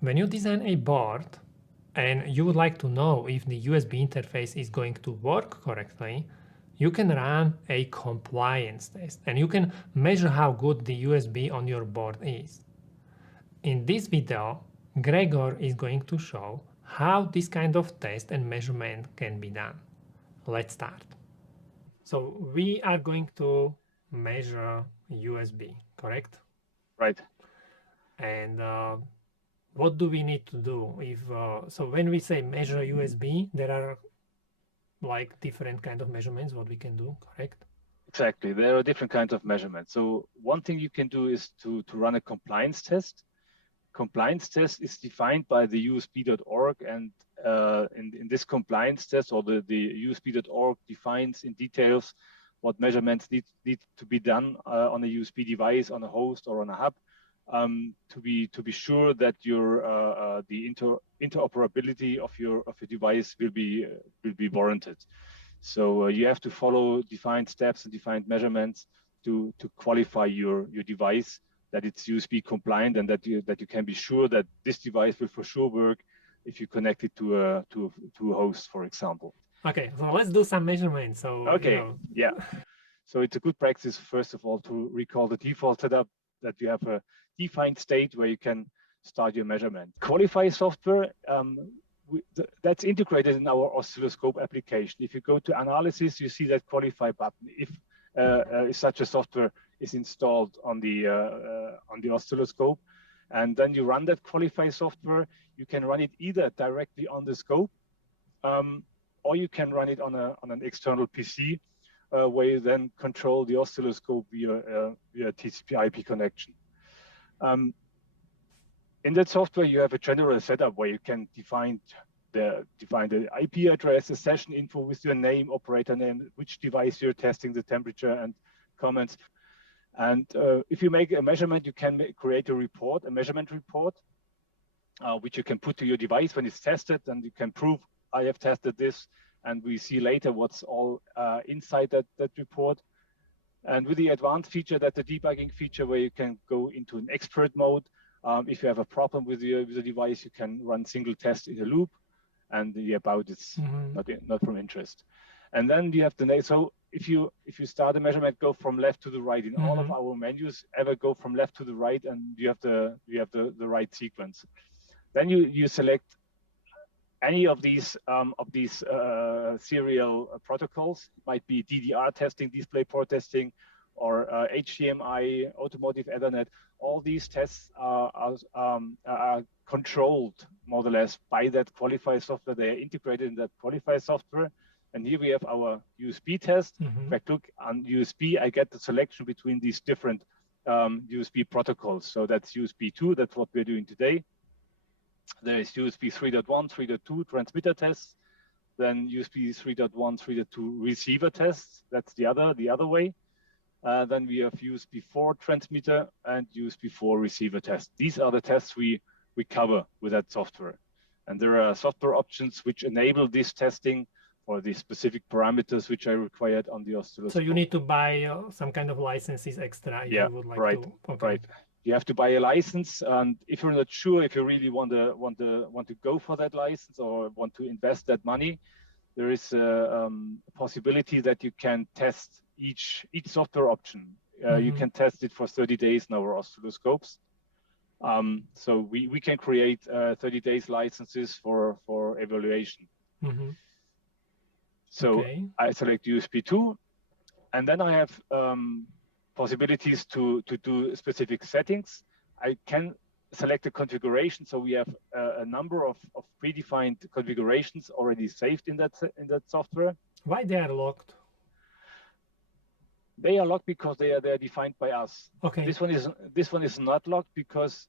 When you design a board and you would like to know if the USB interface is going to work correctly, you can run a compliance test and you can measure how good the USB on your board is. In this video, Gregor is going to show how this kind of test and measurement can be done. Let's start. So we are going to measure USB, correct? Right. And what do we need to do? If so, when we say measure USB, there are like different kind of measurements what we can do, correct? Exactly. There are different kinds of measurements. So one thing you can do is to run a compliance test. Compliance test is defined by the USB.org, and in this compliance test, or the USB.org defines in details what measurements need to be done on a USB device, on a host, or on a hub, to be sure that your the interoperability of your device will be warranted. So you have to follow defined steps and defined measurements to qualify your device, that it's USB compliant, and that you can be sure that this device will for sure work if you connect it to a host, for example. Okay, so let's do some measurements. So Okay, yeah. So it's a good practice, first of all, to recall the default setup, that you have a defined state where you can start your measurement. Qualify software, that's integrated in our oscilloscope application. If you go to analysis, you see that qualify button. If such a software is installed on the oscilloscope, and then you run that qualify software, you can run it either directly on the scope, or you can run it on an external PC, where you then control the oscilloscope via TCP/IP connection. In that software, you have a general setup where you can define the IP address, the session info with your name, operator name, which device you're testing, the temperature and comments. And if you make a measurement, you can create a report, a measurement report, which you can put to your device when it's tested, and you can prove, I have tested this, and we see later what's all inside that report. And with the advanced feature, that the debugging feature, where you can go into an expert mode. If you have a problem with the device, you can run single test in a loop, and the about it's not from interest. And then you have the next. So if you start a measurement, go from left to the right. In all of our menus, ever go from left to the right, and you have the right sequence. Then you select any of these serial protocols. It might be DDR testing, DisplayPort testing, or HDMI, automotive Ethernet. All these tests are controlled more or less by that qualify software. They are integrated in that qualify software. And here we have our USB test. If I click on USB, I get the selection between these different USB protocols. So that's USB 2, that's what we're doing today. There is USB 3.1, 3.2 transmitter tests, then USB 3.1, 3.2 receiver tests. That's the other way. Then we have USB 4 transmitter and USB 4 receiver tests. These are the tests we cover with that software. And there are software options which enable this testing for the specific parameters which are required on the oscilloscope. So you need to buy some kind of licenses extra if you would like to. Okay. Right. You have to buy a license, and if you're not sure if you really want to go for that license or want to invest that money, there is a possibility that you can test each software option. You can test it for 30 days in our oscilloscopes. So we can create 30 days licenses for evaluation. So I select USB 2, and then I have possibilities to do specific settings. I can select a configuration. So we have a number of predefined configurations already saved in that software. Why they are locked? They are locked because they are defined by us. Okay. This one is not locked because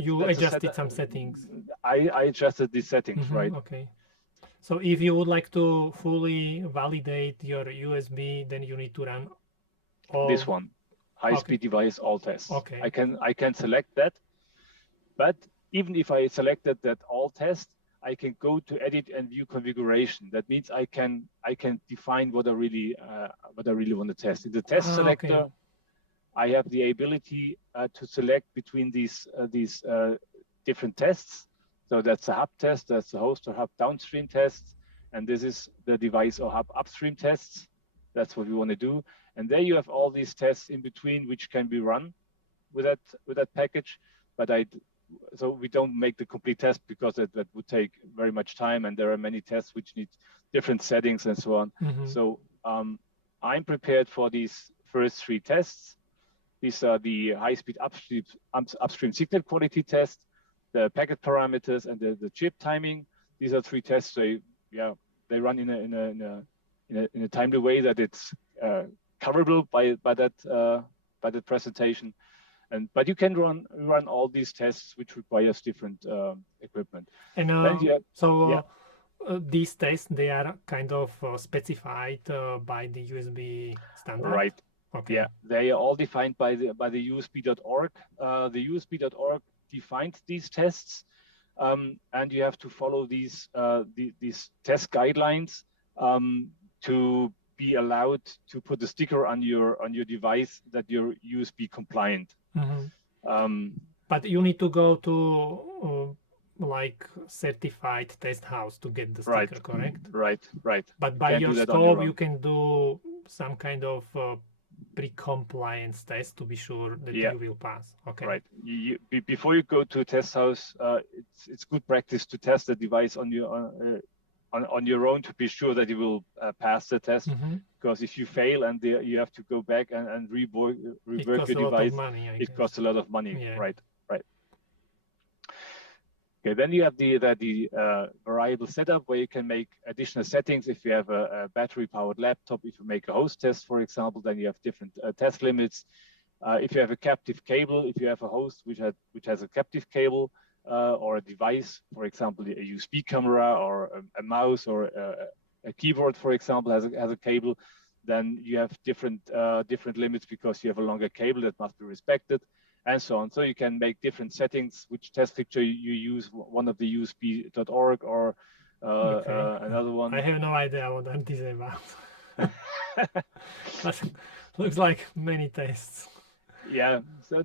you adjusted some settings. I adjusted the settings, right? Okay. So if you would like to fully validate your USB, then you need to run all... This one, high-speed device all tests. Okay. I can select that, but even if I selected that all test, I can go to edit and view configuration. That means I can define what I really want to test. In the test selector, okay, I have the ability to select between these different tests. So that's a hub test, that's the host or hub downstream tests, and this is the device or hub upstream tests. That's what we want to do. And there you have all these tests in between which can be run with that package. But so we don't make the complete test because that would take very much time, and there are many tests which need different settings and so on. So I'm prepared for these first 3 tests. These are the high-speed upstream signal quality test, the packet parameters, and the chip timing. These are 3 tests. They run in a timely way that it's coverable by that presentation. But you can run all these tests which requires different equipment. And these tests, they are kind of specified by the USB standard? Right. Okay. Yeah, they are all defined by the USB.org. The USB.org defines these tests, and you have to follow these test guidelines to be allowed to put a sticker on your device that you're USB compliant. But you need to go to like certified test house to get the sticker, correct? Right. But by your scope, you can do some kind of pre-compliance test to be sure that you will pass. Okay. Right. Before you go to a test house, it's good practice to test the device on your own to be sure that you will pass the test. Because if you fail and you have to go back and rework your device, it costs a lot of money. Yeah. Right. Okay, then you have the variable setup where you can make additional settings. If you have a battery-powered laptop, if you make a host test, for example, then you have different test limits. If you have a captive cable, if you have a host which has a captive cable or a device, for example, a USB camera or a mouse or a keyboard, for example, has a cable, then you have different limits because you have a longer cable that must be respected, and so on. So you can make different settings, which test fixture you use, one of the USB.org or another one. I have no idea what that is about. But looks like many tests. Yeah, so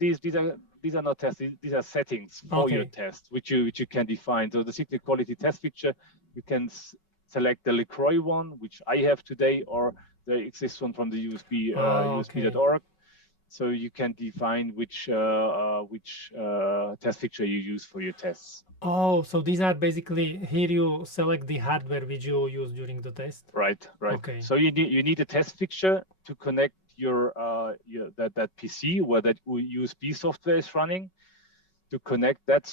these are not tests, these are settings for your test, which you can define. So the signal quality test fixture, you can select the LaCroix one, which I have today, or there exists one from the USB.org. So you can define which test fixture you use for your tests. Oh, so these are basically, here you select the hardware which you use during the test? Right. Okay. So you need a test fixture to connect that PC where that USB software is running, to connect that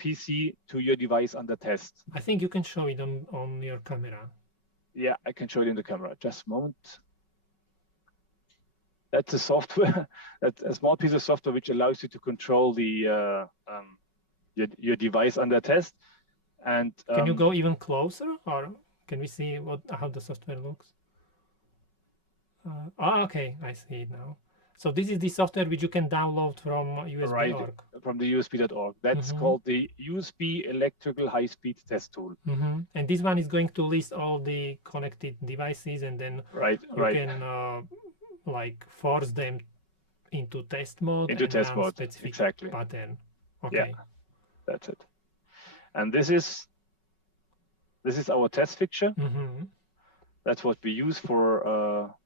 PC to your device under test. I think you can show it on your camera. Yeah, I can show it in the camera. Just a moment. That's a software. That's a small piece of software which allows you to control the your device under test. And can you go even closer, or can we see how the software looks? Okay, I see it now. So this is the software which you can download from USB.org. Right, from the USB.org. That's called the USB Electrical High-Speed Test Tool. And this one is going to list all the connected devices, and then you can like force them into test mode. Into test mode, exactly. Pattern. Okay. Yeah, that's it. And this is our test fixture. That's what we use for,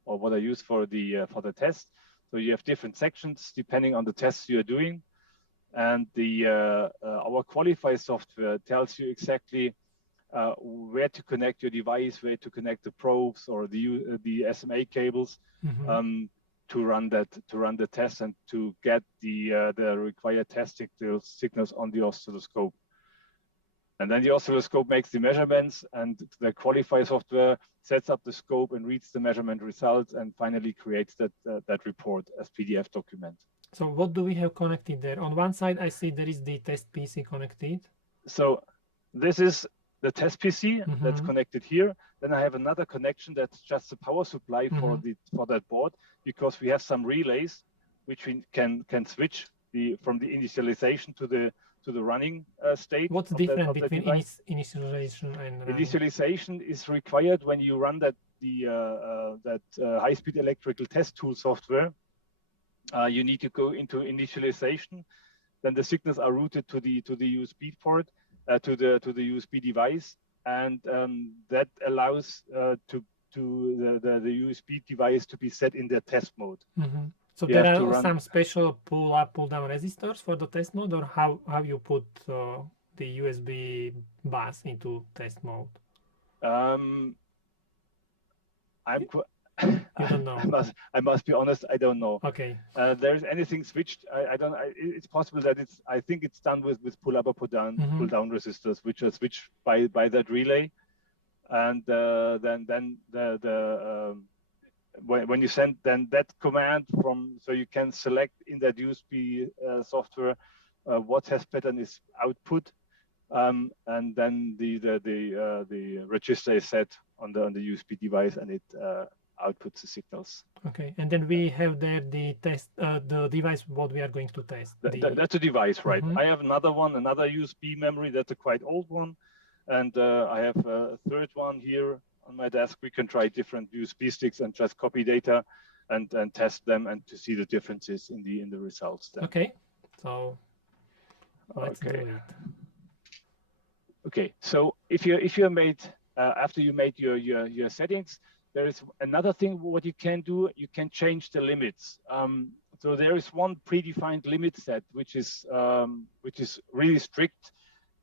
or what I use for the test. So you have different sections depending on the tests you are doing, and our Qualify software tells you exactly where to connect your device, where to connect the probes or the SMA cables to run the test and to get the required test signals on the oscilloscope. And then the oscilloscope makes the measurements, and the Qualify software sets up the scope and reads the measurement results, and finally creates that report as PDF document. So what do we have connected there? On one side, I see there is the test PC connected. So this is the test PC that's connected here. Then I have another connection that's just the power supply for that board, because we have some relays which we can switch from the initialization to the running state. What's different between initialization and running? Initialization is required when you run that high-speed electrical test tool software. You need to go into initialization then the signals are routed to the USB port, to the USB device, and that allows the USB device to be set in the test mode. So there are some special pull-up, pull-down resistors for the test mode, or how you put the USB bus into test mode? You don't know. I must be honest, I don't know. Okay. There's anything switched. I don't. It's possible that I think it's done with pull-up or pull-down resistors, which are switched by that relay, and then when you send then that command so you can select in that USB software what test pattern is output, and then the register is set on the USB device, and it outputs the signals. Okay, and then we have there the test, the device what we are going to test. That's a device, right? I have another USB memory. That's a quite old one, and I have a third one here on my desk. We can try different USB sticks and just copy data and test them and to see the differences in the results then. Okay, so let's do it. Okay, so if you made after you made your settings, there is another thing what you can do. You can change the limits. So there is one predefined limit set which is really strict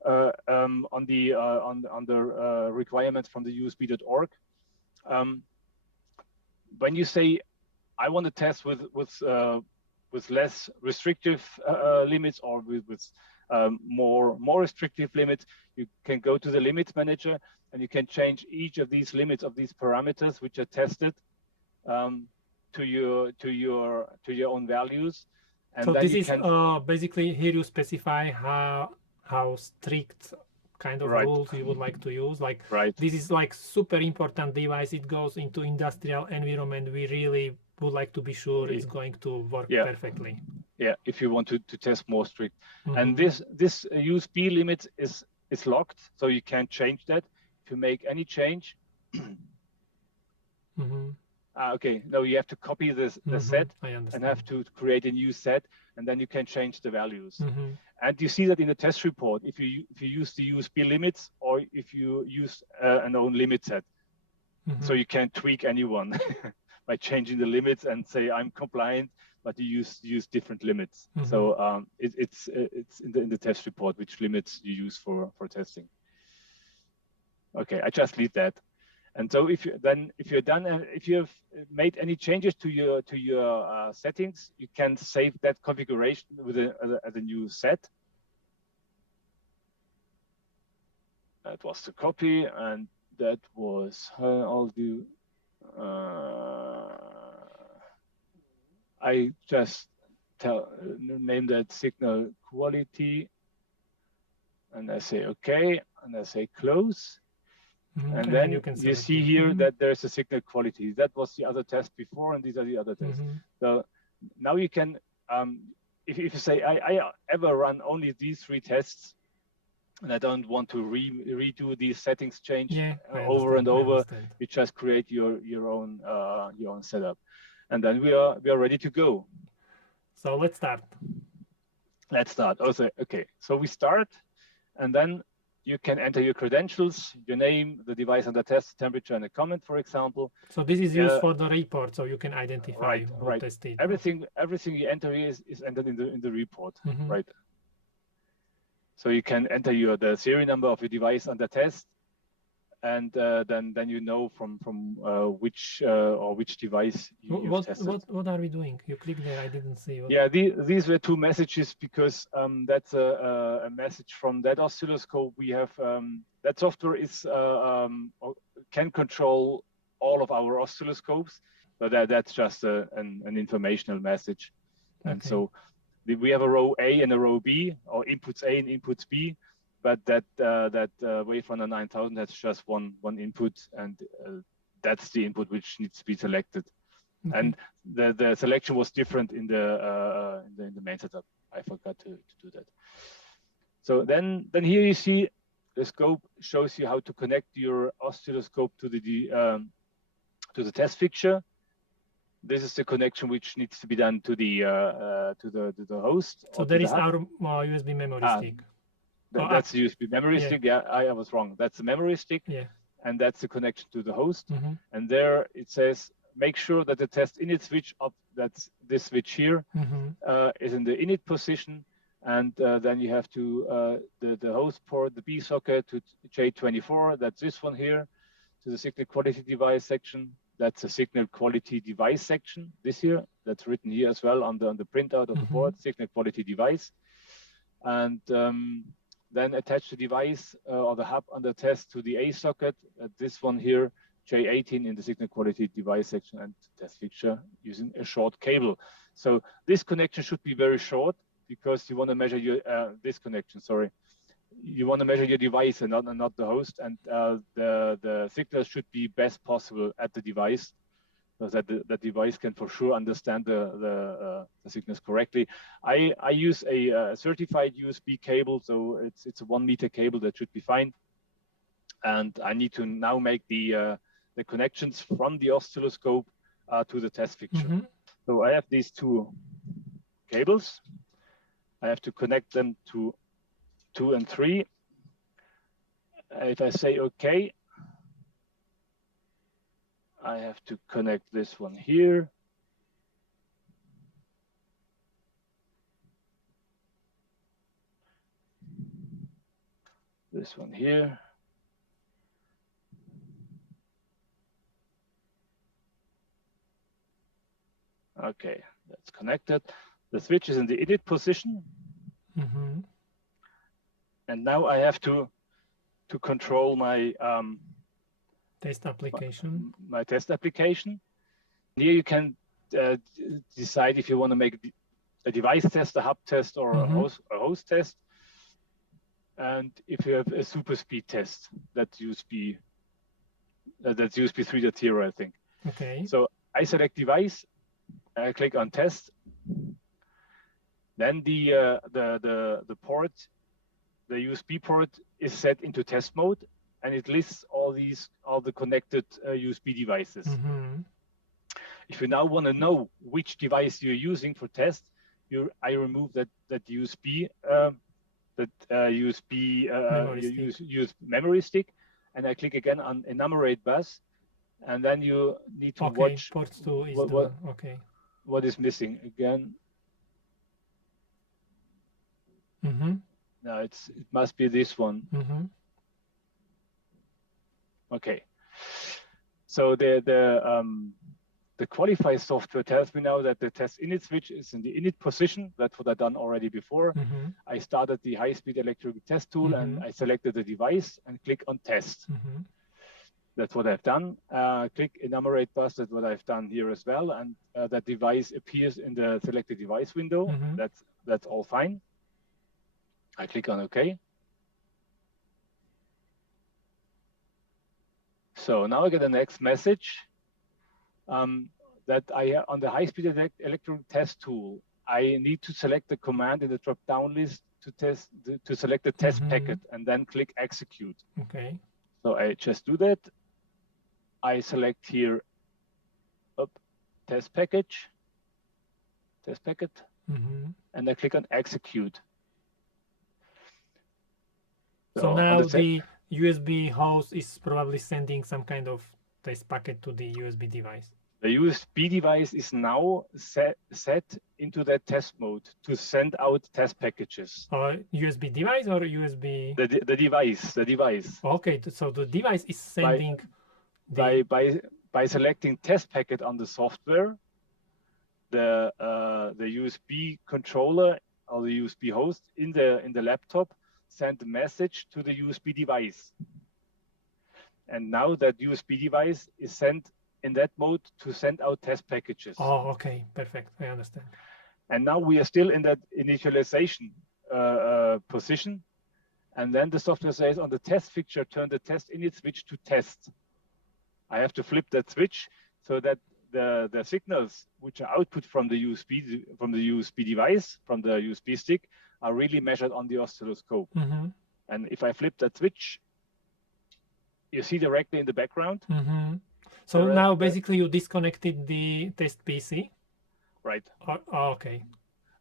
on the requirements from the USB.org. When you say I want to test with less restrictive limits or with more restrictive limits, you can go to the limits manager and you can change each of these limits of these parameters which are tested to your own values. And so this is basically here you specify how strict kind of rules you would like to use. Like this is like super important device. It goes into industrial environment. We really would like to be sure it's going to work perfectly. Yeah, if you want to test more strict. And this USB limit is locked, so you can't change that. If you make any change, okay, no, you have to copy the set and have to create a new set, and then you can change the values. And you see that in the test report, if you use the USB limits or if you use an own limit set. So you can't tweak anyone by changing the limits and say I'm compliant, but you use different limits. So it's in the test report which limits you use for testing. Okay, I just leave that. And so if you're done, if you have made any changes to your settings, you can save that configuration with a new set. That was the copy, and that was I'll do. I just name that signal quality, and I say OK, and I say close. And then you see here that there's a signal quality. That was the other test before, and these are the other tests. So now you can, if you say, I ever run only these 3 tests, and I don't want to redo these settings change over and over, you just create your own setup. And then we are ready to go. So let's start. Let's start. Also, okay, so we start, and then you can enter your credentials, your name, the device under test, temperature, and a comment, for example. So this is used for the report, so you can identify who tested. Everything you enter here is entered in the report, right? So you can enter the serial number of your device under test, and then you know from which device you've tested. What are we doing? You click there. I didn't see. Yeah, these were 2 messages because that's a message from that oscilloscope. We have that software can control all of our oscilloscopes, so that's just an informational message. And so we have a row A and a row B, or inputs A and inputs B. But that Waveruner 9000 has just one input, and that's the input which needs to be selected. And the selection was different in the main setup. I forgot to do that. So then here you see the scope shows you how to connect your oscilloscope to the test fixture. this is the connection which needs to be done to the host. So there is our USB memory stick. That's the USB memory stick. Yeah, I was wrong. That's the memory stick. Yeah. And that's the connection to the host. And there it says, make sure that the test init switch that's this switch here, is in the init position. And then you have to, the host port, the B socket to J24, that's this one here, to the signal quality device section. That's a signal quality device section, this here. That's written here as well on the printout of the board, signal quality device. And then attach the device or the hub under test to the A socket, this one here, J18 in the signal quality device section, and test fixture using a short cable. So this connection should be very short because you want to measure your, this connection, sorry. You want to measure your device and not the host, and the signal should be best possible at the device, so that the device can for sure understand the signals correctly. I use a certified USB cable, so it's a 1 meter cable that should be fine. And I need to now make the connections from the oscilloscope to the test fixture. So I have these two cables. I have to connect them to 2 and 3. If I say OK, I have to connect this one here. This one here. Okay, that's connected. The switch is in the init position. And now I have to control my test application. My test application. Here you can decide if you want to make a device test, a hub test, or a host test. And if you have a super speed test, that's USB 3.0, I think. Okay. So I select device, I click on test. Then the port, the USB port, is set into test mode, and it lists all the connected USB devices. If you now want to know which device you're using for test, I remove that USB memory stick, and I click again on enumerate bus, and then you need to watch port 2 is what is missing again. No, it must be this one. Okay. So the qualify software tells me now that the test init switch is in the init position. That's what I've done already before. I started the high-speed electrical test tool, and I selected the device and click on test. That's what I've done. Click enumerate bus. That's what I've done here as well. And that device appears in the selected device window. That's all fine. I click on OK. So now I get the next message that on the high-speed electrical test tool, I need to select the command in the drop-down list to select the test packet, and then click execute. Okay. So I just do that. I select here test packet, and I click on execute. So now the USB host is probably sending some kind of test packet to the USB device. The USB device is now set into that test mode to send out test packages. USB device or USB? The device. Okay, so the device is sending by selecting test packet on the software, the USB controller or the USB host in the laptop send a message to the USB device. And now that USB device is sent in that mode to send out test packages. Oh, okay, perfect. I understand. And now we are still in that initialization position. And then the software says on the test fixture, turn the test init switch to test. I have to flip that switch so that the signals which are output from the USB device, from the USB stick, are really measured on the oscilloscope. And if I flip that switch, you see directly in the background. So now basically you disconnected the test PC? Right. Okay.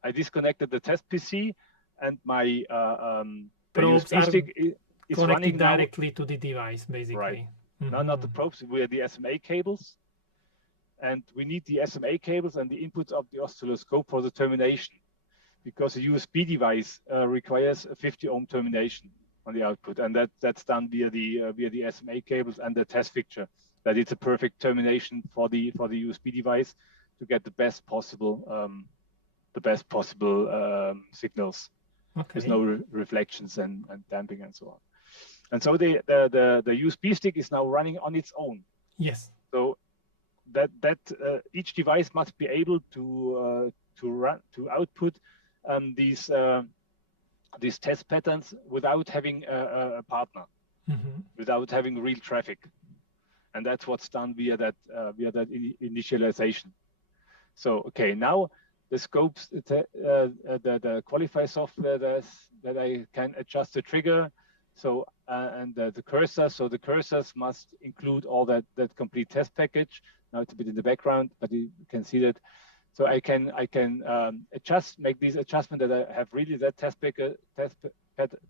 I disconnected the test PC, and my the probes USB stick is connected running directly to the device, basically. Right. No, not the probes. We are the SMA cables, and we need the SMA cables and the inputs of the oscilloscope for the termination, because a USB device requires a 50 ohm termination on the output, and that's done via the SMA cables and the test fixture. That it's a perfect termination for the USB device to get the best possible signals. Okay. There's no reflections and damping and so on. And so the USB stick is now running on its own. Yes. So that each device must be able to output these test patterns without having a partner, without having real traffic, and that's what's done via that initialization. So okay, now the scopes, the qualify software that I can adjust the trigger, so and the cursor. So the cursors must include all that complete test package. Now it's a bit in the background, but you can see that. So I can make these adjustments that I have really that test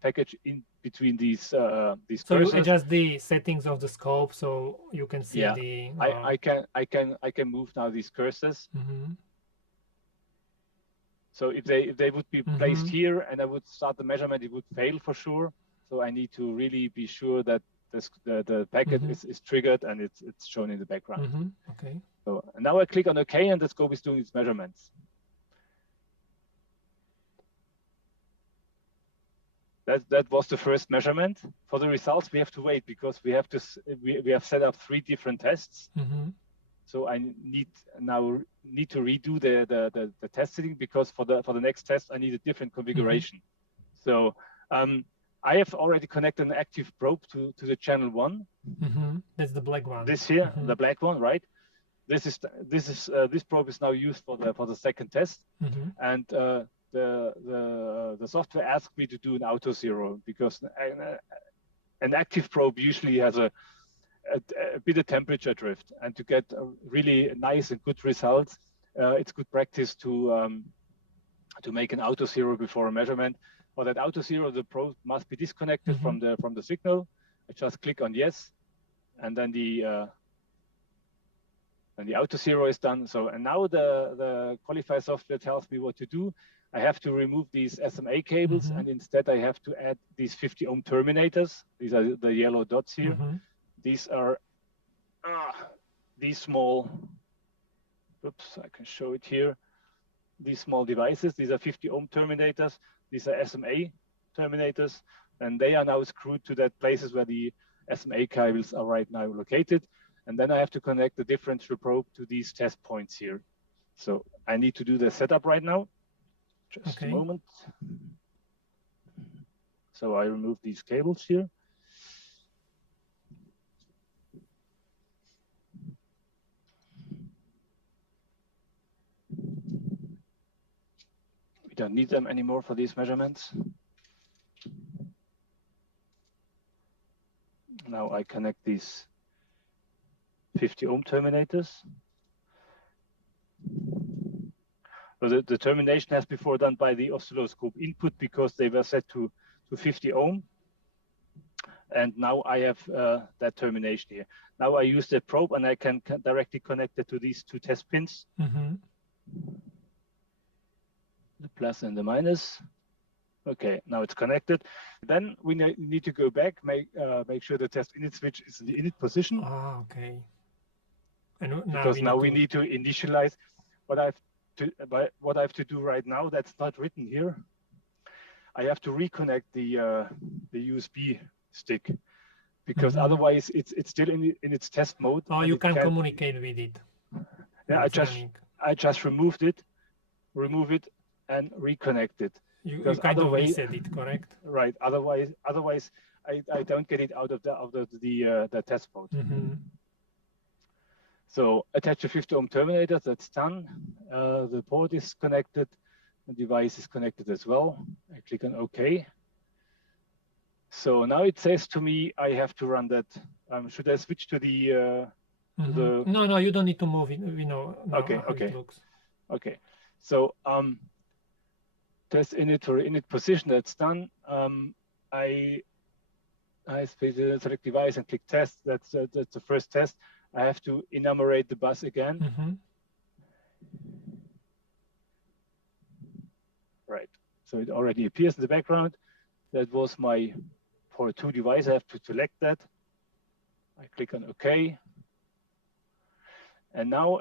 package in between these cursors. So you adjust the settings of the scope, so you can see the. I can move now these cursors. So if they would be placed here and I would start the measurement, it would fail for sure. So I need to really be sure that the packet is triggered and it's shown in the background. Okay. So now I click on OK, and the scope is doing its measurements. That was the first measurement. For the results, we have to wait because we have set up 3 different tests. So I need to redo the test setting, because for the next test I need a different configuration. So I have already connected an active probe to the channel 1. That's the black one. This here, the black one, right? This probe is now used for the second test, and the software asked me to do an auto zero, because an active probe usually has a bit of temperature drift, and to get really nice and good results, it's good practice to make an auto zero before a measurement. For that auto zero, the probe must be disconnected from the signal. I just click on yes, and then the auto zero is done. So, and now the qualify software tells me what to do. I have to remove these SMA cables, and instead I have to add these 50 ohm terminators. These are the yellow dots here. These are these small, oops, I can show it here. These small devices, these are 50 ohm terminators. These are SMA terminators, and they are now screwed to that places where the SMA cables are right now located. And then I have to connect the differential probe to these test points here. So I need to do the setup right now. Just a moment. So I remove these cables here. We don't need them anymore for these measurements. Now I connect these 50 ohm terminators. So the termination has before done by the oscilloscope input, because they were set to 50 ohm. And now I have that termination here. Now I use the probe, and I can directly connect it to these 2 test pins. The plus and the minus. Okay, now it's connected. Then we need to go back, make sure the test init switch is in the init position. Okay. And because now we need to initialize. What I have to do right now, that's not written here. I have to reconnect the USB stick, because otherwise it's still in its test mode. Oh, you can communicate with it. Yeah, I just remove it, and reconnect it. You kind of reset it, correct? Right. Otherwise I don't get it out of the test mode. So attach a 50 ohm terminator. That's done. The port is connected. The device is connected as well. I click on OK. So now it says to me I have to run that. Should I switch to the No, you don't need to move it. We know now how it looks. Okay. So test init or init position, that's done. I select device and click test. That's the first test. I have to enumerate the bus again. Right. So it already appears in the background. That was my port 2 device. I have to select that. I click on OK. And now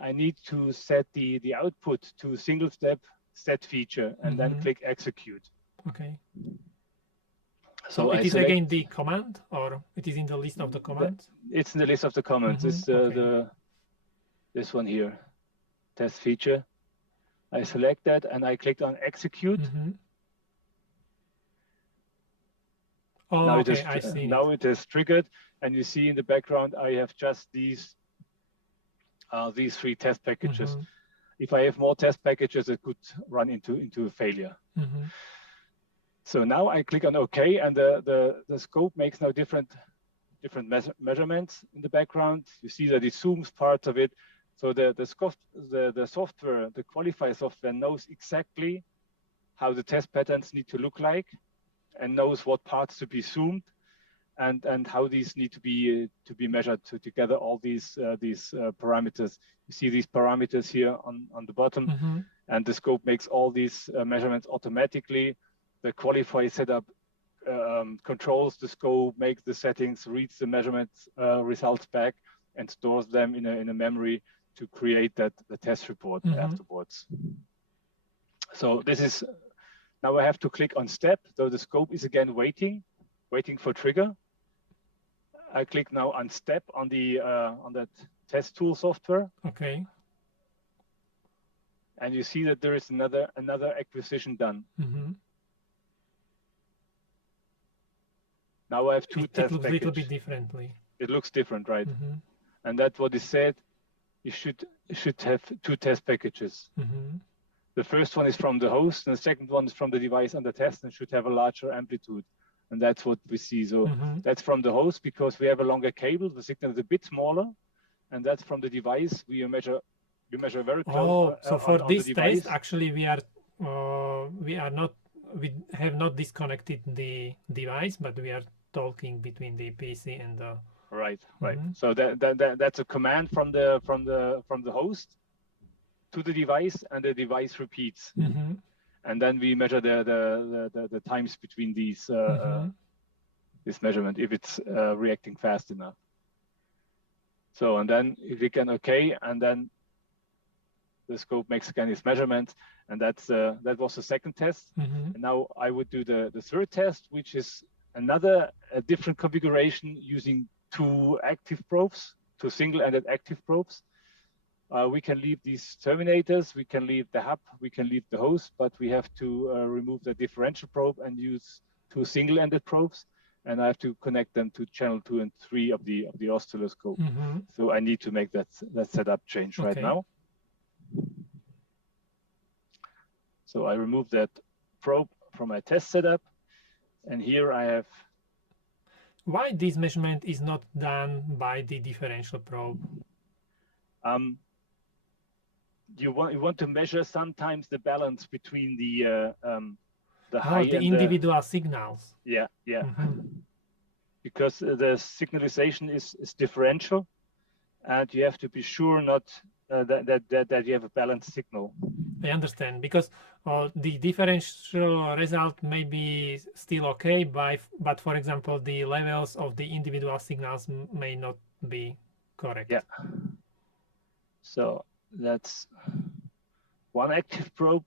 I need to set the output to single step set feature and then click execute. Okay. So it is again the command, or it is in the list of the commands? It's in the list of the commands. It's this one here, test feature. I select that and I click on execute. Now I see. Now it is triggered, and you see in the background I have just these 3 test packages. If I have more test packages, it could run into a failure. So now I click on OK, and the scope makes now different measurements in the background. You see that it zooms parts of it. So the software, the qualify software, knows exactly how the test patterns need to look like, and knows what parts to be zoomed, and how these need to be measured to gather all these parameters. You see these parameters here on the bottom, and the scope makes all these measurements automatically. The qualify setup controls the scope, makes the settings, reads the measurements results back, and stores them in a memory to create the test report afterwards. So this is, now I have to click on step. So the scope is again waiting for trigger. I click now on step on that test tool software. Okay. And you see that there is another acquisition done. Now I have 2 test packages. It looks a little bit differently. It looks different, right? And that's what is said. You should have 2 test packages. The first one is from the host, and the second one is from the device under test, and should have a larger amplitude. And that's what we see. So that's from the host because we have a longer cable. The signal is a bit smaller, and that's from the device. We measure very close. So for this test, actually, we have not disconnected the device, but we are talking between the PC and the. Right. So that's a command from the host to the device, and the device repeats. And then we measure the times between these this measurement if it's reacting fast enough. So, and then if we can OK, and then the scope makes again its measurements, and that was the second test. And now I would do the third test, which is a different configuration using 2 active probes, 2 single-ended active probes. We can leave these terminators, we can leave the hub, we can leave the host, but we have to remove the differential probe and use 2 single-ended probes, and I have to connect them to channel 2 and 3 of the oscilloscope. So I need to make that setup change right now. So I remove that probe from my test setup, and here I have. Why this measurement is not done by the differential probe? You want to measure sometimes the balance between the high and the individual signals. Yeah. Because the signalization is differential, and you have to be sure not that you have a balanced signal. I understand, because the differential result may be still okay, but for example, the levels of the individual signals may not be correct. Yeah. So that's 1 active probe.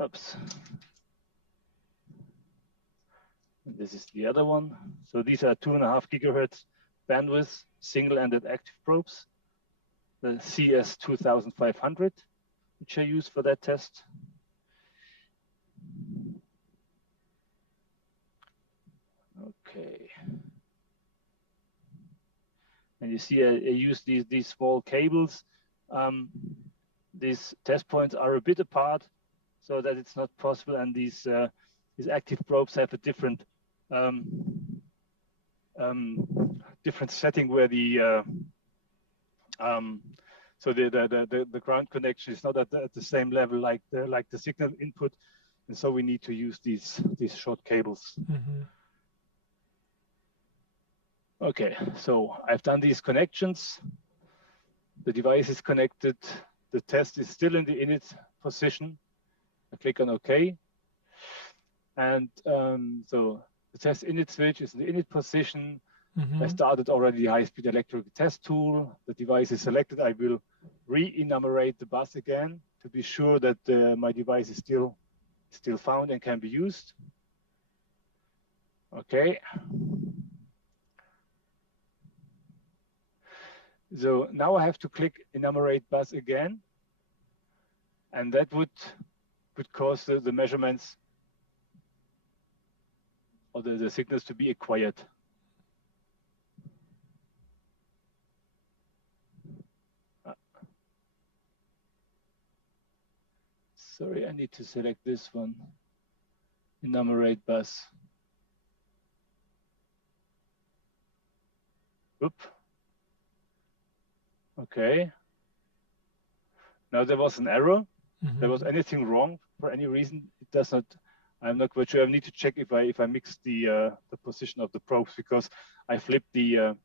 Oops. This is the other one. So these are 2.5 gigahertz bandwidth single-ended active probes. The CS2500, which I use for that test. Okay. And you see I use these small cables. These test points are a bit apart so that it's not possible, and these active probes have a different different setting where the so the ground connection is not at the same level like the signal input, and so we need to use these short cables. Okay, so I've done these connections. The device is connected. The test is still in the init position. I click on OK. And so the test init switch is in the init position. I started already the high-speed electrical test tool. The device is selected. I will re-enumerate the bus again to be sure that my device is still found and can be used. Okay. So now I have to click enumerate bus again, and that would cause the measurements or the signals to be acquired. Sorry, I need to select this one. Enumerate bus. Oop. Okay. Now there was an error. There was anything wrong for any reason. It does not. I'm not quite sure. I need to check if I mix the position of the probes, because I flipped the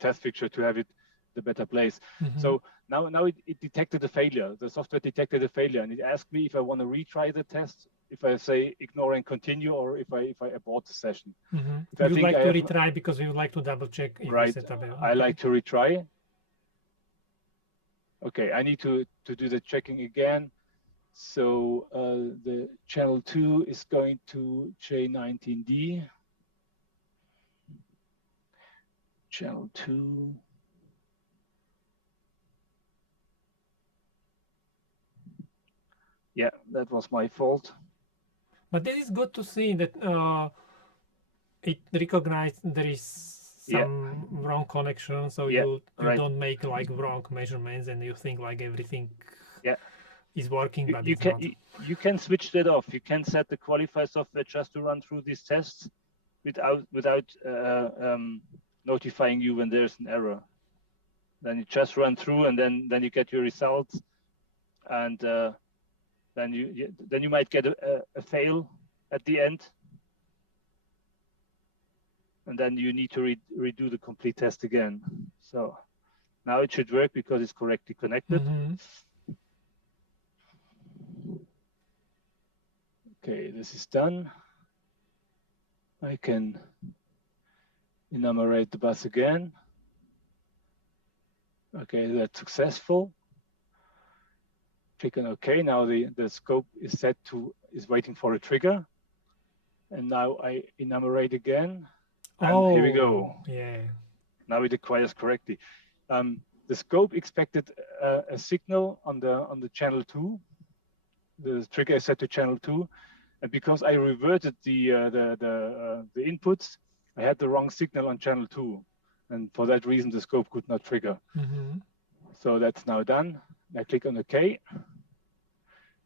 test fixture to have it the better place. So now it detected a failure. The software detected a failure, and it asked me if I want to retry the test, if I say ignore and continue, or if I abort the session. You would like to retry because you would like to double check if right. the setup. Okay. I like to retry. Okay, I need to do the checking again. So the channel 2 is going to J19D. Channel 2. Yeah, that was my fault. But this is good to see that it recognized there is some wrong connection, so you don't make like wrong measurements, and you think like everything is working, but it's not. You can switch that off. You can set the qualify software just to run through these tests without notifying you when there's an error. Then you just run through, and then you get your results, and then you might get a fail at the end, and then you need to redo the complete test again. So now it should work because it's correctly connected. Okay, this is done. I can enumerate the bus again. Okay, that's successful. Click on OK. Now the scope is set to, is waiting for a trigger. And now I enumerate again. And here we go. Yeah. Now it acquires correctly. The scope expected a signal on the channel 2. The trigger is set to channel 2. And because I reverted the inputs, I had the wrong signal on channel 2. And for that reason, the scope could not trigger. So that's now done. I click on OK,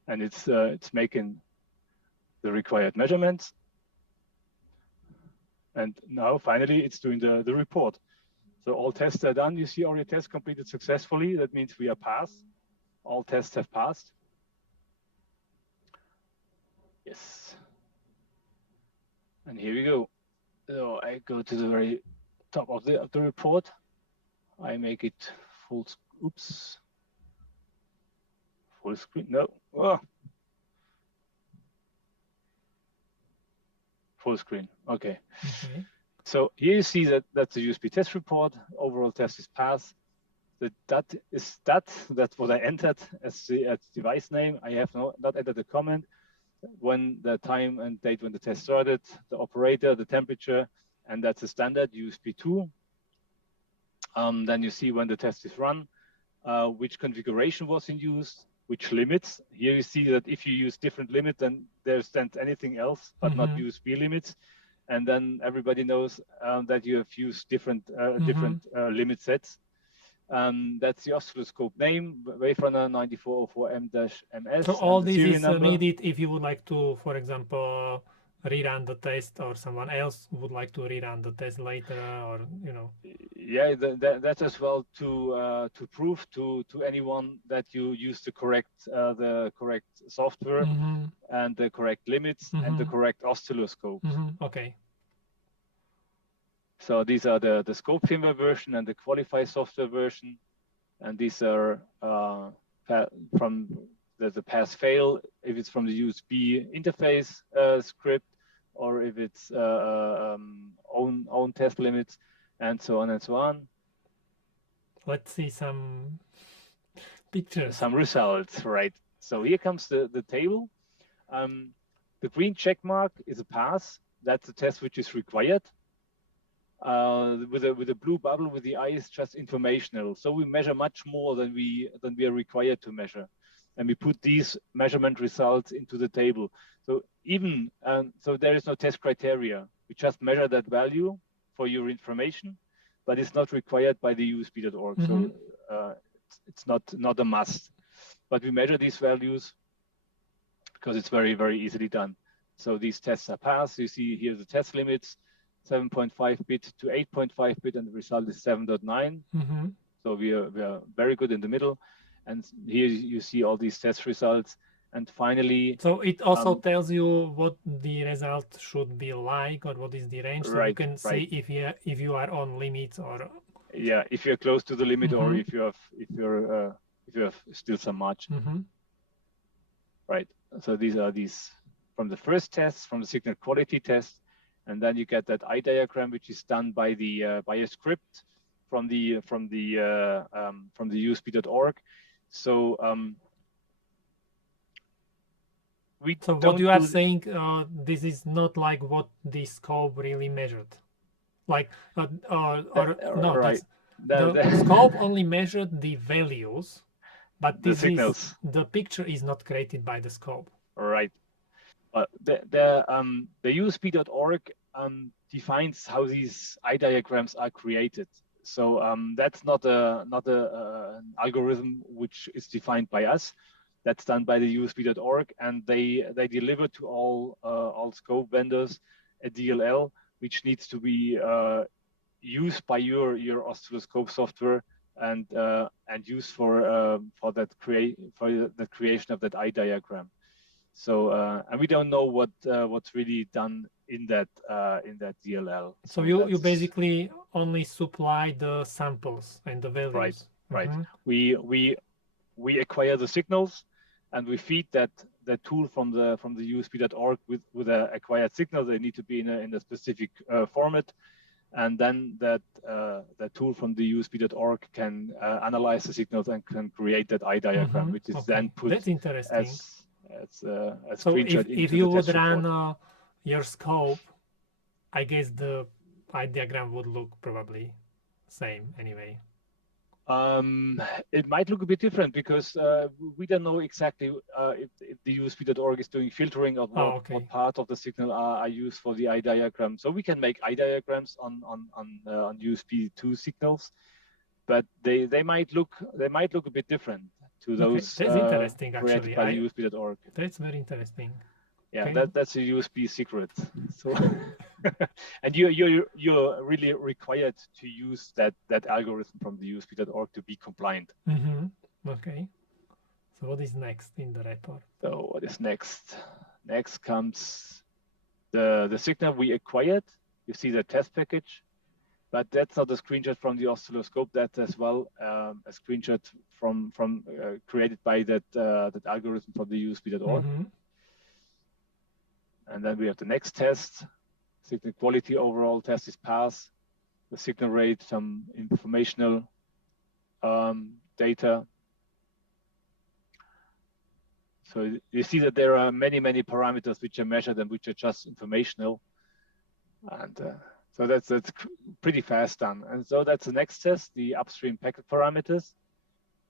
and it's making the required measurements. And now finally it's doing the report. So all tests are done. You see all your tests completed successfully. That means we are passed. All tests have passed. Yes. And here we go. So I go to the very top of the report. I make it full. Oops. Full screen. No. Oh. Full screen. Okay. So here you see that's the USB test report. Overall test is passed. That's what I entered as the device name. I have not entered the comment. When the time and date when the test started, the operator, the temperature, and that's a standard USB 2. Then you see when the test is run, which configuration was in use, which limits. Here you see that if you use different limit, then there's anything else, but not USB limits. And then everybody knows that you have used different limit sets. That's the oscilloscope name, Wavefront 9404M-MS. So all this is needed if you would like to, for example, rerun the test, or someone else would like to rerun the test later, or Yeah, that's as well to prove to anyone that you use the correct software and the correct limits and the correct oscilloscopes. Okay. So these are the scope firmware version and the qualify software version, and these are from the pass fail if it's from the USB interface script, or if it's own test limits, and so on and so on. Let's see some pictures. Some results, right? So here comes the table. The green check mark is a pass. That's a test which is required. With a blue bubble with the eye is just informational. So we measure much more than we are required to measure, and we put these measurement results into the table. So even so, there is no test criteria. We just measure that value for your information, but it's not required by the USB.org. So it's not a must. But we measure these values because it's very, very easily done. So these tests are passed. You see here the test limits, 7.5 bit to 8.5 bit, and the result is 7.9. So we are very good in the middle. And here you see all these test results. And finally, so it also tells you what the result should be like, or what is the range, so you can see if you are on limits, or if you're close to the limit, or if you have still some margin. Right. So these are from the first test, from the signal quality test, and then you get that eye diagram, which is done by a script from the USB.org. So so what you are saying, this is not like what the scope really measured, like no, right. The scope only measured the values, but the signals. The picture is not created by the scope. Right. The USB.org defines how these eye diagrams are created. So that's not an algorithm which is defined by us. That's done by the USB.org, and they deliver to all scope vendors a DLL, which needs to be used by your oscilloscope software and used for the creation of that eye diagram. So and we don't know what's really done in that DLL. So you basically only supply the samples and the values. Right. We acquire the signals, and we feed that tool from the USB.org with an acquired signal. They need to be in a specific format, and then that tool from the USB.org can analyze the signals and can create that eye diagram, which is then put That's interesting. as a so screenshot if you would run your scope, I guess the eye diagram would look probably same anyway. It might look a bit different because we don't know exactly if the USB.org is doing filtering of what part of the signal are used for the eye diagram. So we can make eye diagrams on USB 2 signals, but they might look a bit different to those that's interesting, created by the USB.org. That's very interesting. Yeah, that's a USB secret. So and you're really required to use that algorithm from the USB.org to be compliant. Okay. So what is next in the report? So what is next? Next comes the signal we acquired. You see the test package, but that's not a screenshot from the oscilloscope. That's as well a screenshot from created by that algorithm from the USB.org. And then we have the next test. Signal quality overall test is pass. The signal rate, some informational data. So you see that there are many parameters which are measured and which are just informational. And so that's pretty fast done. And so that's the next test, the upstream packet parameters.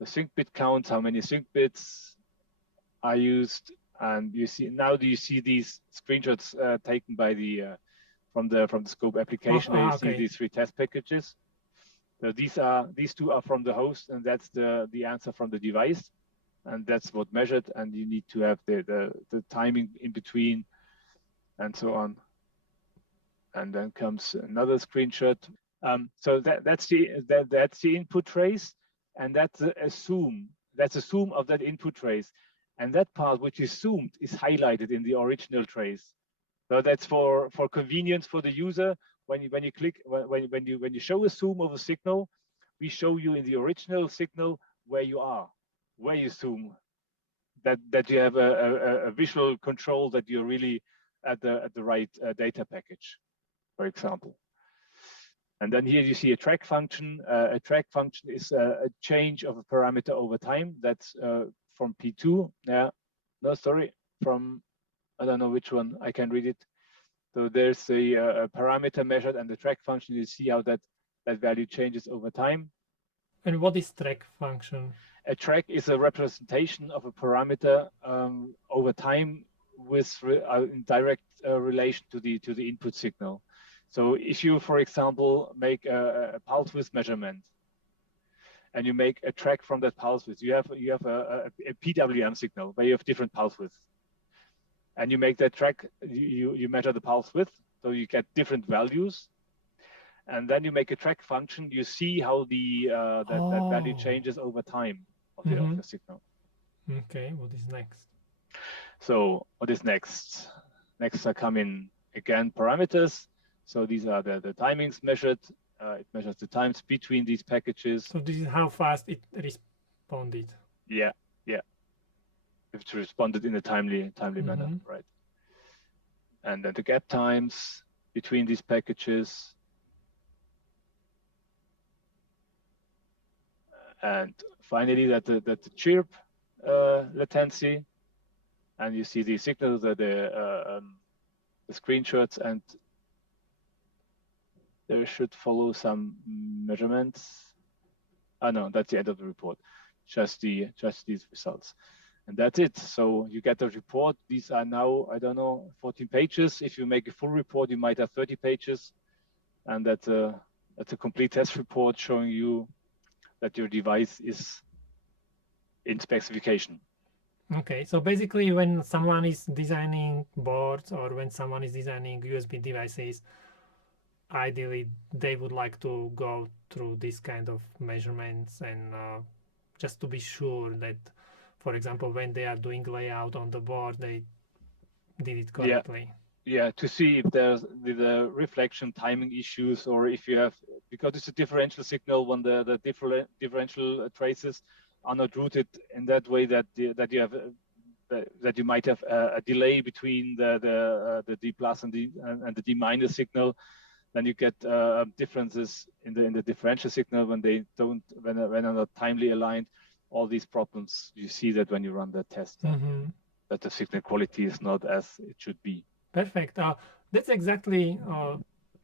The sync bit count, how many sync bits are used. And you see now, do you see these screenshots taken by the from the scope application? You see these 3 test packages. So these 2 are from the host, and that's the answer from the device, and that's what measured. And you need to have the timing in between and so on. And then comes another screenshot. So that's the input trace, and that's a zoom. That's a zoom of that input trace, and that part which is zoomed is highlighted in the original trace. So that's for convenience for the user. When you click when you show a zoom of a signal, we show you in the original signal where you are, where you zoom. That you have a visual control that you're really at the right data package, for example. And then here you see a track function. A track function is a change of a parameter over time. That's from P2. Yeah, no, sorry, from I don't know which one. I can read it. So there's a parameter measured, and the track function. You see how that value changes over time. And what is track function? A track is a representation of a parameter over time with in direct relation to the input signal. So if you, for example, make a pulse width measurement, and you make a track from that pulse width, you have a PWM signal where you have different pulse widths, and you make that track. You measure the pulse width, so you get different values, and then you make a track function. You see how that value changes over time of the signal. Okay, what is next? So what is next? Next are coming again parameters. So these are the timings measured. It measures the times between these packages. So this is how fast it responded. Yeah. If it responded in a timely manner, right? And then the gap times between these packages. And finally, that the chirp latency. And you see the signals, the screenshots, and there should follow some measurements. Oh no, that's the end of the report. Just these results, and that's it. So you get the report. These are now, I don't know, 14 pages. If you make a full report, you might have 30 pages, and that's a complete test report showing you that your device is in specification. Okay, so basically when someone is designing boards or when someone is designing USB devices, ideally they would like to go through this kind of measurements and just to be sure that, for example, when they are doing layout on the board, they did it correctly. Yeah, to see if there's the reflection timing issues, or if you have, because it's a differential signal when the differential traces are not routed in that way that you have that you might have a delay between the D plus and the D minus signal. Then you get differences in the differential signal when they don't when are not timely aligned. All these problems you see that when you run the test, that the signal quality is not as it should be. Perfect. That's exactly.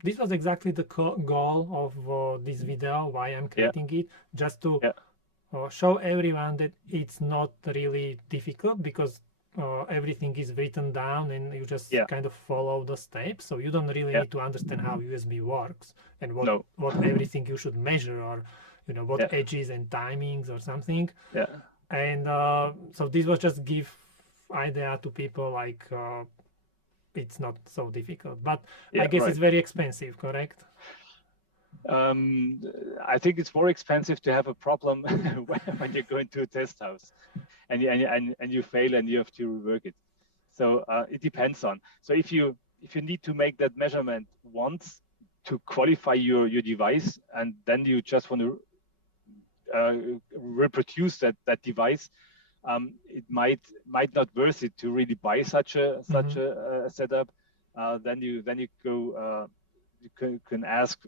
This was exactly the goal of this video. Why I'm creating it, just to show everyone that it's not really difficult, because everything is written down and you just kind of follow the steps. So you don't really need to understand how USB works and what everything you should measure, or what edges and timings or something. And so this was just give idea to people like. It's not so difficult, but I guess it's very expensive, correct? I think it's more expensive to have a problem when you go into a test house and you fail and you have to rework it. So it depends on. So if you need to make that measurement once to qualify your device, and then you just want to reproduce that device, it might not worth it to really buy such a setup. Then you go you can ask.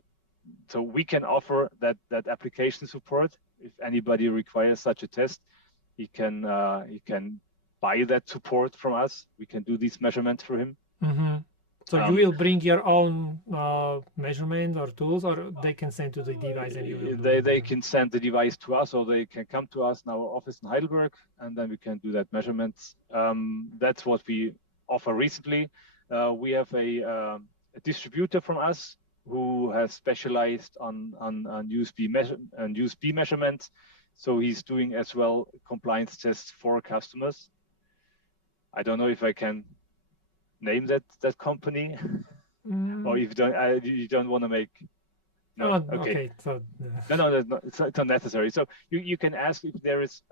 So we can offer that application support. If anybody requires such a test, he can buy that support from us. We can do these measurements for him. So you will bring your own measurements or tools, or they can send to the device and you will do they can send the device to us, or they can come to us in our office in Heidelberg, and then we can do that measurements. That's what we offer recently. We have a distributor from us who has specialized on USB measurements. So he's doing as well compliance tests for customers. I don't know if I can name that company, or if you don't want to make. No, Oh, okay. okay. So No, that's not, it's not necessary. So you can ask if there is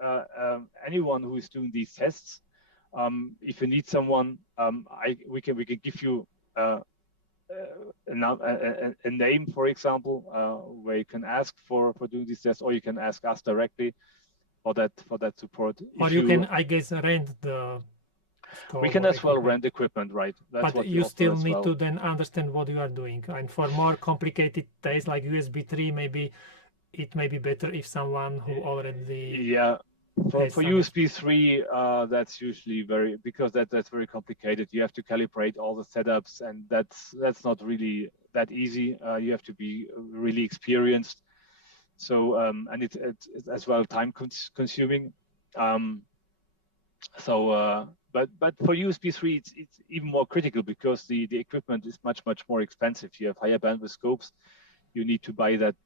anyone who is doing these tests. If you need someone, we can give you a name, for example, where you can ask for doing these tests, or you can ask us directly for that support. or If you can, I guess, rent the scope we can or as well equipment. rent equipment, right? That's But what we you offer still as need well. to then understand what you are doing. And for more complicated tests like USB 3, maybe it may be better if someone who already Yeah. For has some USB 3, that's usually because that's very complicated. You have to calibrate all the setups, and that's not really that easy. You have to be really experienced. So and it's as well time consuming. But for USB 3, it's even more critical because the equipment is much more expensive. You have higher bandwidth scopes. You need to buy that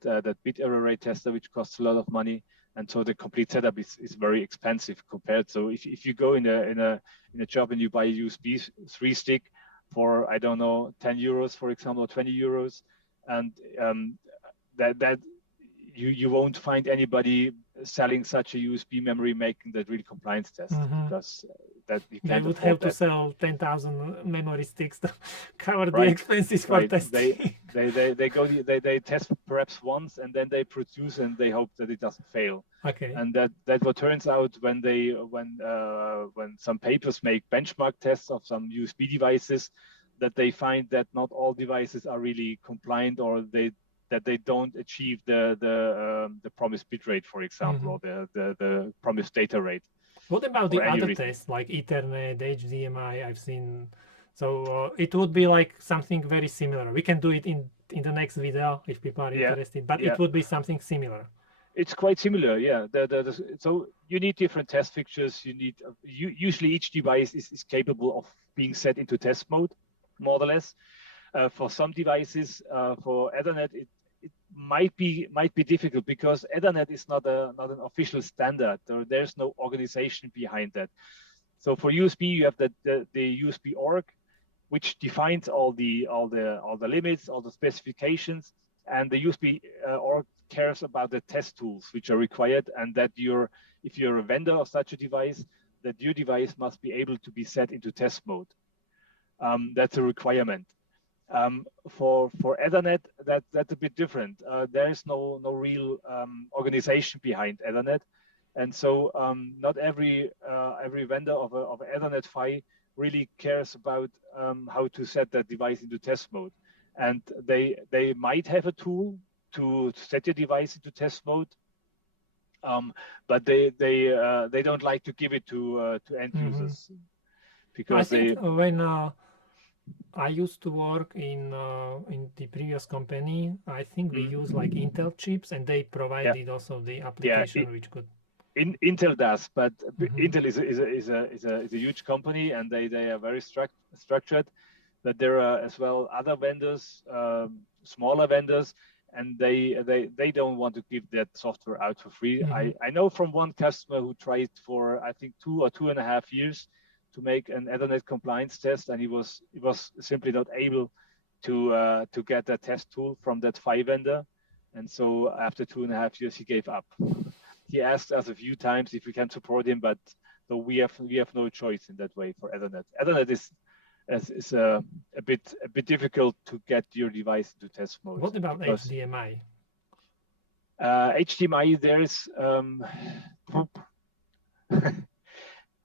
bit error rate tester, which costs a lot of money, and so the complete setup is very expensive compared. So if you go in a job and you buy a USB 3 stick for, I don't know, 10 euros, for example, or 20 euros, and that you won't find anybody selling such a USB memory making that really compliance test, because that you they can't would afford have to that. sell 10,000 memory sticks to cover the Right, expenses for right. testing. They test perhaps once, and then they produce and they hope that it doesn't fail. Okay. And that what turns out when some papers make benchmark tests of some USB devices, that they find that not all devices are really compliant, or that they don't achieve the promised bit rate, for example, or the promised data rate. What about the other tests like Ethernet, HDMI? I've seen. So it would be like something very similar. We can do it in the next video if people are interested, but it would be something similar. It's quite similar, yeah. So you need different test fixtures. You need usually each device is capable of being set into test mode, more or less. For some devices, for Ethernet, it might be difficult because Ethernet is not an official standard. There's no organization behind that. So for USB, you have the USB org, which defines all the limits, all the specifications, and the USB org cares about the test tools which are required, and that if you're a vendor of such a device, that your device must be able to be set into test mode. That's a requirement. For Ethernet, that's a bit different. There is no real organization behind Ethernet, and so not every vendor of an Ethernet PHY really cares about how to set that device into test mode. And they might have a tool to set your device into test mode, but they don't like to give it to end users, because I think when I used to work in the previous company, I think we use like Intel chips, and they provided also the application which could. Intel does, but Intel is a huge company, and they are very structured. But there are as well other vendors, smaller vendors, and they don't want to give that software out for free. I know from one customer who tried for, I think, 2 or 2.5 years to make an Ethernet compliance test, and he was simply not able to get that test tool from that PHY vendor, and so after 2.5 years he gave up. He asked us a few times if we can support him, but so we have no choice in that way for Ethernet. Ethernet is a bit difficult to get your device into test mode. What about HDMI? HDMI, there's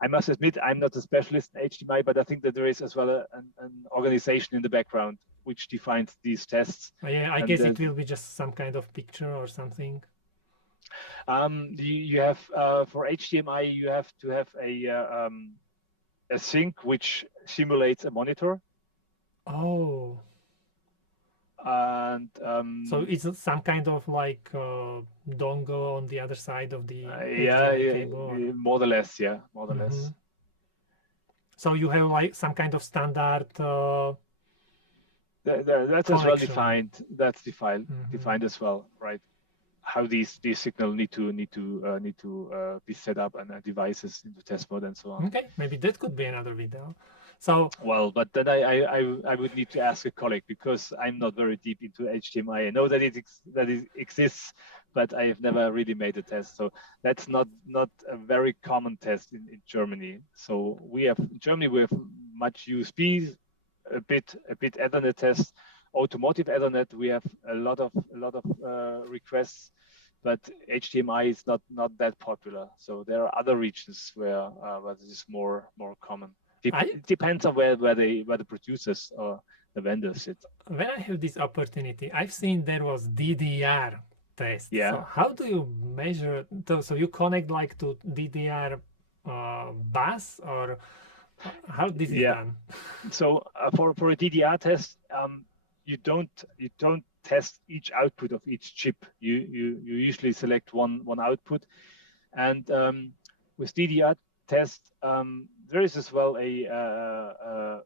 I must admit, I'm not a specialist in HDMI, but I think that there is as well an organization in the background which defines these tests. Yeah, I guess it will be just some kind of picture or something. You have for HDMI, you have to have a sink which simulates a monitor. Oh. And so it's some kind of like dongle on the other side of the HDMI cable? More or less, yeah, more or less. So you have like some kind of standard that's as well defined. That's defined as well, right? How these signals need to be set up and devices into test mode and so on. Okay, maybe that could be another video. So well, but then I would need to ask a colleague because I'm not very deep into HDMI. I know that it exists, but I have never really made a test. So that's not a very common test in Germany. So in Germany we have much USB, a bit Ethernet test, automotive Ethernet. We have a lot of requests, but HDMI is not that popular. So there are other regions where this is more common. It depends on where the producers or the vendors sit. When I have this opportunity, I've seen there was DDR test. Yeah. So how do you measure? So you connect like to DDR bus, or how this is done? So for a DDR test, you don't test each output of each chip. You usually select one output, and with DDR test, there is as well a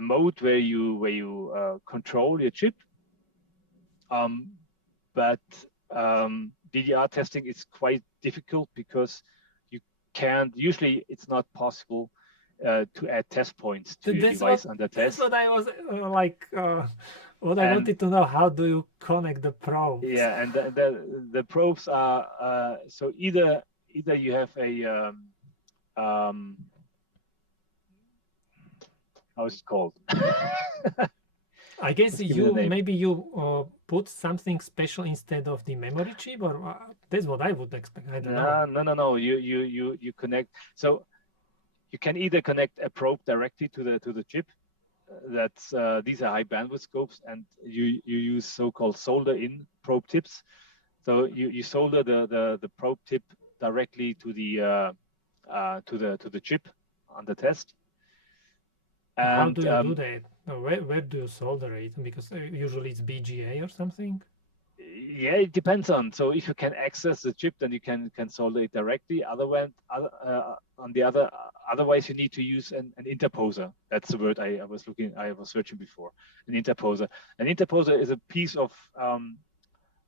mode where you control your chip. But DDR testing is quite difficult because you can't. Usually, it's not possible to add test points to your device under test. That's what I was what I wanted to know. How do you connect the probes? Yeah, and the probes are so either you have a how is it called? I guess maybe you put something special instead of the memory chip, or that's what I would expect. I don't know. No. You connect. So you can either connect a probe directly to the chip. That's these are high bandwidth scopes, and you use so-called solder-in probe tips. So you solder the probe tip directly to the chip on the test. And how do you do that? Where do you solder it? Because usually it's BGA or something. Yeah, it depends on. So if you can access the chip, then you can solder it directly. Otherwise you need to use an interposer. That's the word I was searching before. An interposer. An interposer is a piece of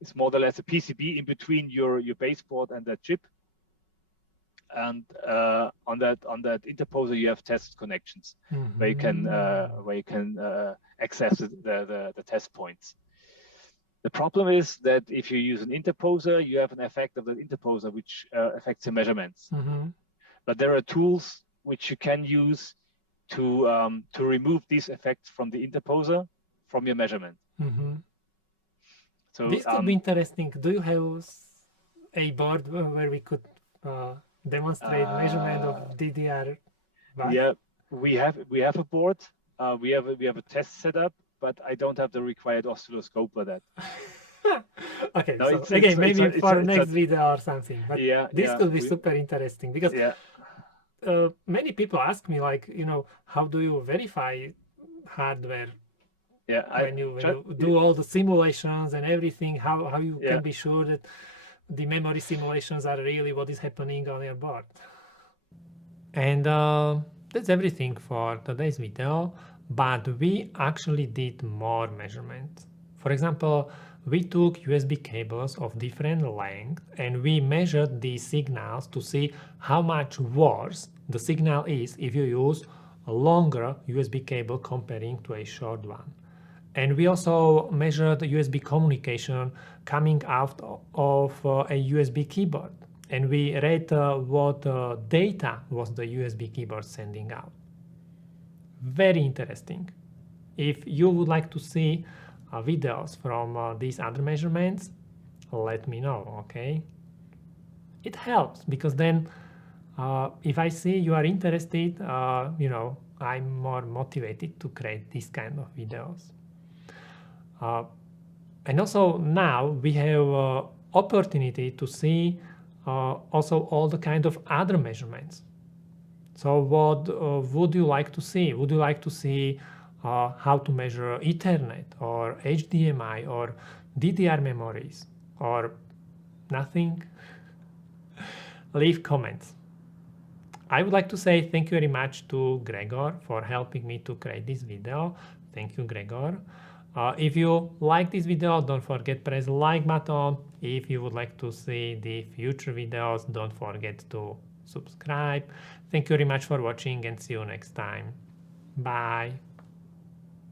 it's more or less a PCB in between your baseboard and the chip. And on that interposer you have test connections where you can access the test points. The problem is that if you use an interposer, you have an effect of the interposer which affects the measurements. But there are tools which you can use to remove these effects from the interposer from your measurement. So this could be interesting. Do you have a board where we could demonstrate measurement of DDR? Yeah, we have a board. We have a test setup, but I don't have the required oscilloscope for that. Okay, no, so again, maybe for next video or something. But this could be super interesting because many people ask me, like, how do you verify hardware? Yeah, when you do all the simulations and everything, how you can be sure that the memory simulations are really what is happening on your board. And that's everything for today's video, but we actually did more measurements. For example, we took USB cables of different length and we measured the signals to see how much worse the signal is if you use a longer USB cable comparing to a short one. And we also measured USB communication coming out of a USB keyboard. And we read what data was the USB keyboard sending out. Very interesting. If you would like to see videos from these other measurements, let me know, okay? It helps because then if I see you are interested, I'm more motivated to create this kind of videos. And also now we have opportunity to see also all the kind of other measurements. So what would you like to see? Would you like to see how to measure Ethernet or HDMI or DDR memories or nothing? Leave comments. I would like to say thank you very much to Gregor for helping me to create this video. Thank you, Gregor. If you like this video, don't forget press the like button. If you would like to see the future videos, don't forget to subscribe. Thank you very much for watching and see you next time. Bye.